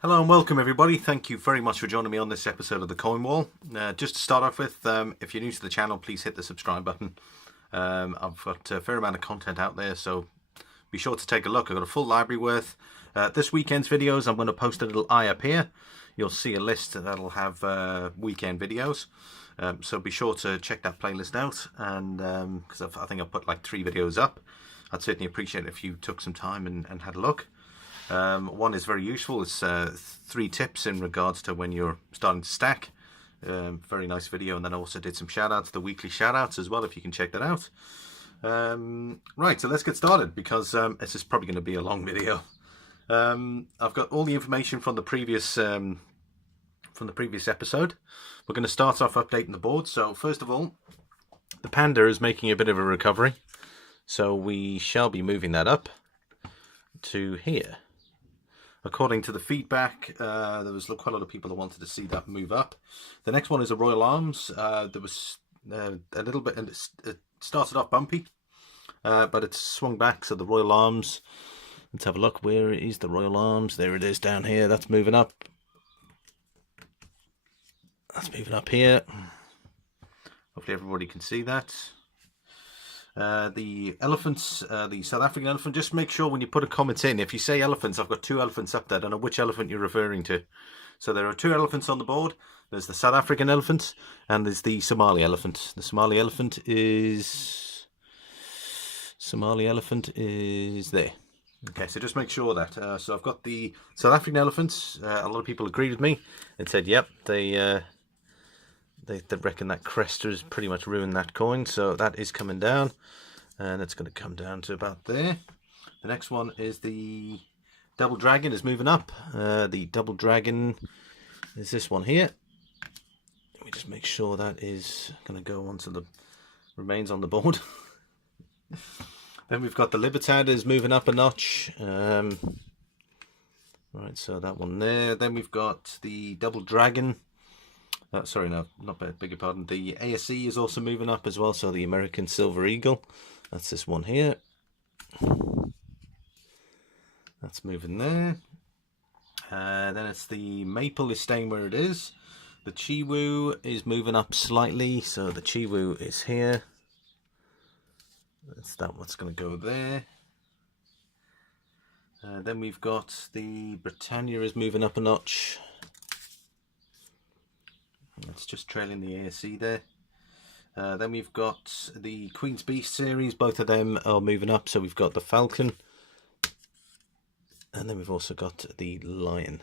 Hello and welcome everybody. Thank you very much for joining me on this episode of the CoinWall. Just to start off with, if you're new to the channel, please hit the subscribe button. I've got a fair amount of content out there, so be sure to take a look. I've got a full library worth. This weekend's videos, I'm going to post a little eye up here. You'll see a list that'll have weekend videos. So be sure to check that playlist out, and because I think I've put like 3 videos up. I'd certainly appreciate it if you took some time and had a look. One is very useful. It's 3 tips in regards to when you're starting to stack. Very nice video, and then I also did some shout outs, the weekly shout outs as well, if you can check that out. Right, so let's get started, because this is probably going to be a long video. I've got all the information from the previous episode. We're going to start off updating the board. So first of all, the Panda is making a bit of a recovery, so we shall be moving that up to here. According to the feedback, there was quite a lot of people that wanted to see that move up. The next one is a Royal Arms. There was a little bit, and it started off bumpy, but it's swung back. So the Royal Arms, let's have a look. Where is the Royal Arms? There it is down here. That's moving up. That's moving up here. Hopefully everybody can see that. The elephants, the South African elephant, just make sure when you put a comment in, if you say elephants, I've got 2 elephants up there. I don't know which elephant you're referring to. So there are 2 elephants on the board. There's the South African elephant and there's the Somali elephant. The Somali elephant is there. Okay, so just make sure that. So I've got the South African elephants. A lot of people agreed with me and said, yep, they reckon that crest has pretty much ruined that coin, so that is coming down, and it's going to come down to about there. The next one is the Double Dragon is moving up. The Double Dragon is this one here. Let me just make sure that is going to go onto the remains on the board. Then we've got the Libertad is moving up a notch. Right, so that one there. Then we've got the Double Dragon. Sorry, no, not bad, beg your pardon. The ASE is also moving up as well, so the American Silver Eagle. That's this one here. That's moving there. Then it's the Maple is staying where it is. The Chiwu is moving up slightly, so the Chiwu is here. That's that what's going to go there. Then we've got the Britannia is moving up a notch. It's just trailing the ASE there. Then we've got the Queen's Beast series. Both of them are moving up. So we've got the Falcon. And then we've also got the Lion.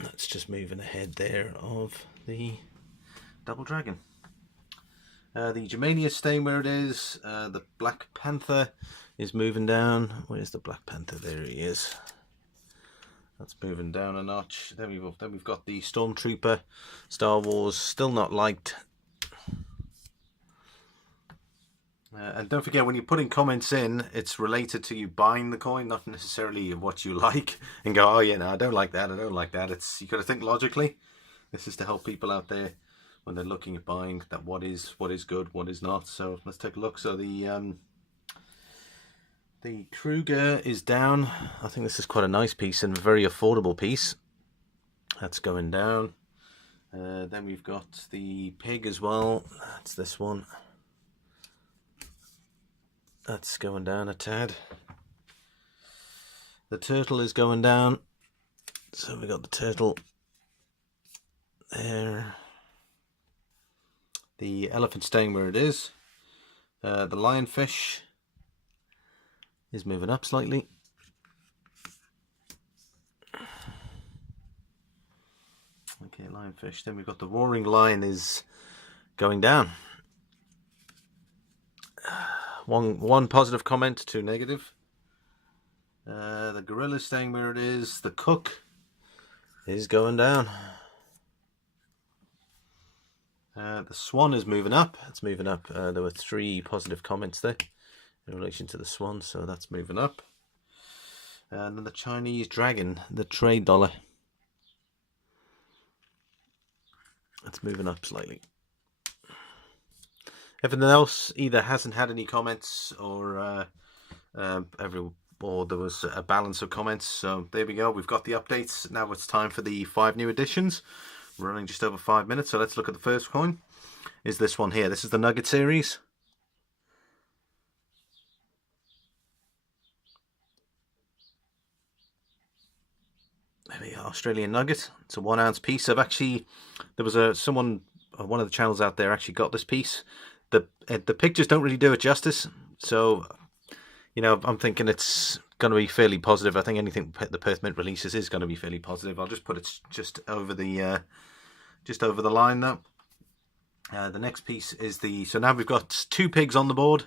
That's just moving ahead there of the Double Dragon. The Germania is staying where it is. The Black Panther is moving down. Where's the Black Panther? There he is. That's moving down a notch. Then we've got the Stormtrooper. Star Wars, still not liked. And don't forget, when you're putting comments in, it's related to you buying the coin, not necessarily what you like. And go, oh yeah, no, I don't like that. I don't like that. It's, you got to think logically. This is to help people out there when they're looking at buying, that what is good, what is not. So let's take a look. So the Kruger is down. I think this is quite a nice piece and a very affordable piece. That's going down. Then we've got the Pig as well. That's this one. That's going down a tad. The Turtle is going down. So we got the Turtle there. The Elephant staying where it is. The Lionfish is moving up slightly. Okay, Lionfish. Then we've got the Roaring Lion is going down. One positive comment, 2 negative. The Gorilla is staying where it is. The Cook is going down. The Swan is moving up. It's moving up. There were 3 positive comments there in relation to the Swan, so that's moving up. And then the Chinese Dragon, the trade dollar, that's moving up slightly. Everything else either hasn't had any comments or or there was a balance of comments. So there we go. We've got the updates. Now it's time for the 5 new additions. We're running just over 5 minutes. So let's look at the first coin. Is this one here. This is the Nugget series. There we are, Australian Nugget. It's a 1 ounce piece. There was someone, one of the channels out there actually got this piece. The pictures don't really do it justice. So, you know, I'm thinking it's going to be fairly positive. I think anything the Perth Mint releases is going to be fairly positive. I'll just put it just over the line now. The next piece is so now we've got 2 pigs on the board.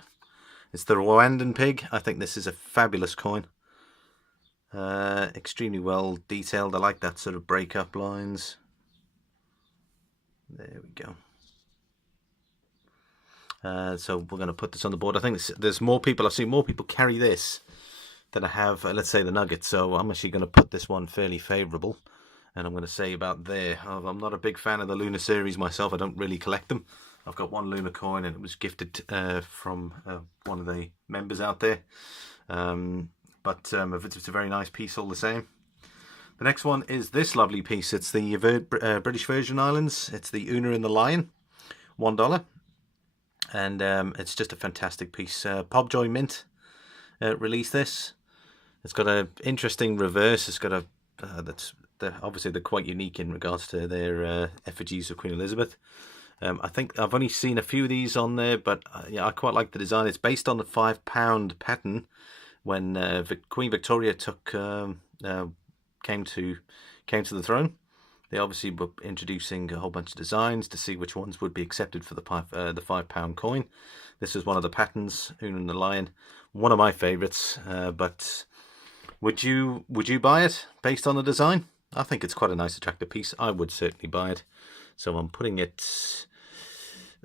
It's the Rwandan pig. I think this is a fabulous coin. Extremely well detailed. I like that sort of breakup lines. There we go. So we're going to put this on the board. I think there's more people. I've seen more people carry this than I have, let's say, the Nugget. So I'm actually going to put this one fairly favourable. And I'm going to say about there. I'm not a big fan of the Lunar series myself. I don't really collect them. I've got 1 Lunar coin, and it was gifted from one of the members out there. But it's a very nice piece all the same. The next one is this lovely piece. It's the British Virgin Islands. It's the Una and the Lion, $1. And it's just a fantastic piece. Pobjoy Mint released this. It's got an interesting reverse. It's got obviously they're quite unique in regards to their effigies of Queen Elizabeth. I think I've only seen a few of these on there, but yeah, I quite like the design. It's based on the £5 pattern when Queen Victoria came to the throne. They obviously were introducing a whole bunch of designs to see which ones would be accepted for the £5 coin. This is one of the patterns, Una and the Lion, one of my favourites. But would you buy it based on the design? I think it's quite a nice, attractive piece. I would certainly buy it. So I'm putting it,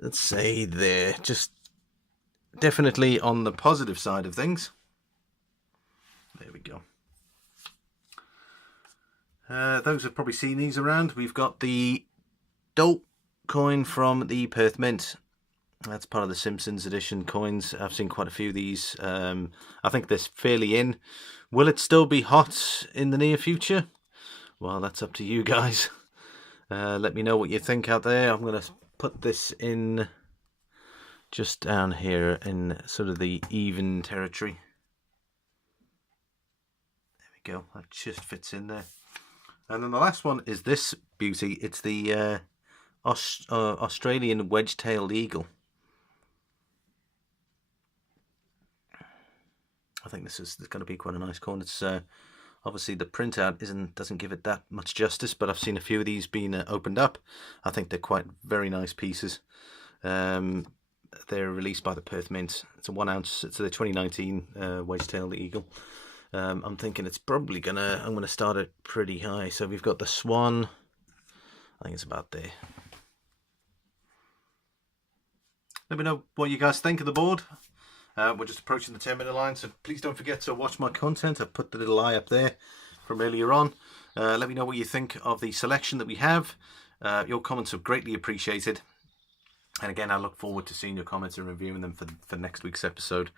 let's say, there, just definitely on the positive side of things. There we go. Those have probably seen these around. We've got the Dope coin from the Perth Mint. That's part of the Simpsons edition coins. I've seen quite a few of these. I think they're fairly in. Will it still be hot in the near future? Well, that's up to you guys. Let me know what you think out there. I'm going to put this in just down here in sort of the even territory. There we go. That just fits in there. And then the last one is this beauty. It's the Australian wedge-tailed eagle. I think this is going to be quite a nice coin. It's obviously the printout doesn't give it that much justice, but I've seen a few of these being opened up. I think they're quite very nice pieces. They're released by the Perth Mint. It's a 1 ounce. It's the 2019 wedge-tailed eagle. I'm thinking it's probably I'm gonna start it pretty high. So we've got the swan. I think it's about there. Let me know what you guys think of the board. We're just approaching the 10-minute line, so please don't forget to watch my content. I've put the little eye up there from earlier on. Let me know what you think of the selection that we have. Your comments are greatly appreciated. And again, I look forward to seeing your comments and reviewing them for next week's episode.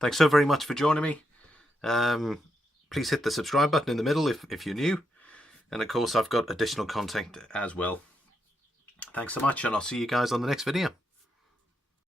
Thanks so very much for joining me. Please hit the subscribe button in the middle if you're new. And of course, I've got additional content as well. Thanks so much, and I'll see you guys on the next video.